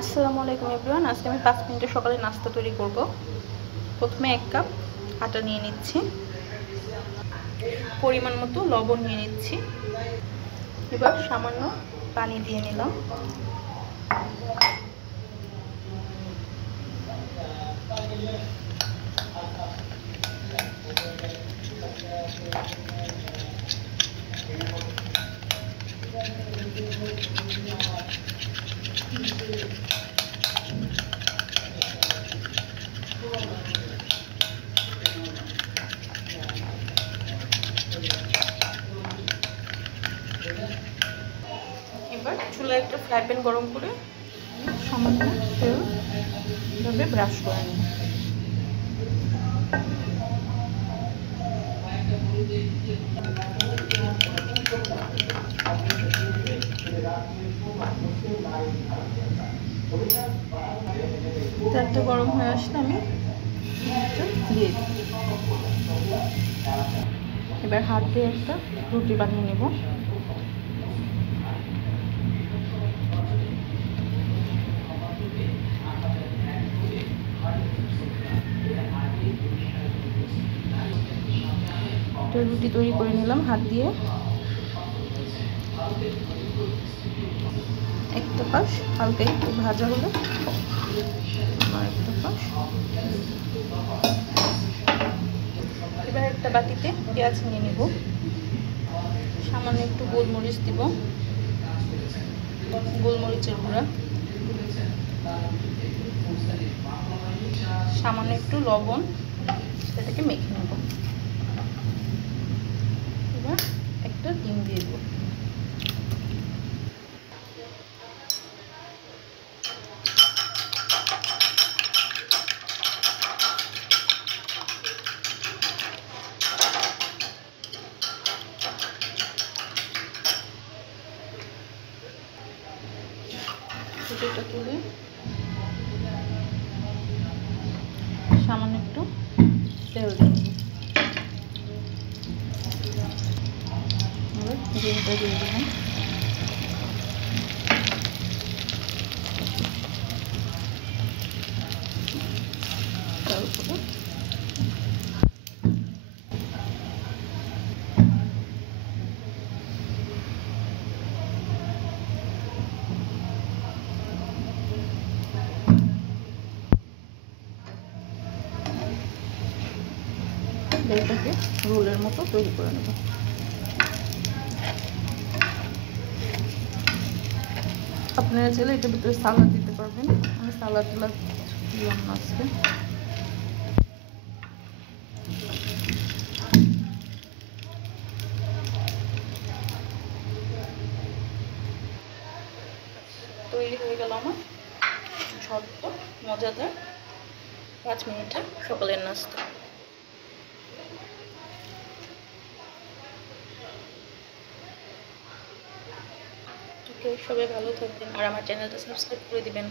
আসসালামু আলাইকুম এভরিওয়ান। আজকে আমি 5 মিনিটে সকালে নাস্তা তৈরি করব। প্রথমে 1 কাপ আটা নিয়ে নিচ্ছি, পরিমাণ মতো লবণ নিয়ে নিচ্ছি, এবার সামান্য পানি দিয়ে নিলাম। এবার চুলায় একটা ফ্রাই প্যান গরম করে সামান্য তেল এভাবে ব্রাশ করে নিই। তেলটা গরম হয়ে আসলে আমি দিয়ে দিই। এবার হাত দিয়ে একটা রুটি বানিয়ে নেব। রুটি তৈরি করে নিলাম হাত দিয়ে। একটা পাশ হালকা একটু ভাজা হলে আরেকটা পাশ। এবার একটা বাটিতে পেঁয়াজ নিয়ে নেব, সামান্য একটু গোলমরিচ দিব, গোলমরিচের গুঁড়া, সামান্য একটু লবণ, সেটাকে মেখে নেব। এবার একটা ডিম দিয়ে দেব। রুটিটা তুলে সামান্য একটু তেল দিয়ে দেব। এবার ডিমটা দিয়ে দিলাম। তারপরে এটাকে রোলের মতো তৈরি করে নেব। আপনারা চাইলে এটার ভিতরে সালাদ দিতে পারবেন, আমি সালাদ দিলাম না আজকে। তৈরি হয়ে গেল আমার ঝটপট মজাদার 5 মিনিটের সকালের নাস্তা। সবাই ভালো থাকবেন আর আমার চ্যানেলটা সাবস্ক্রাইব করে দিবেন।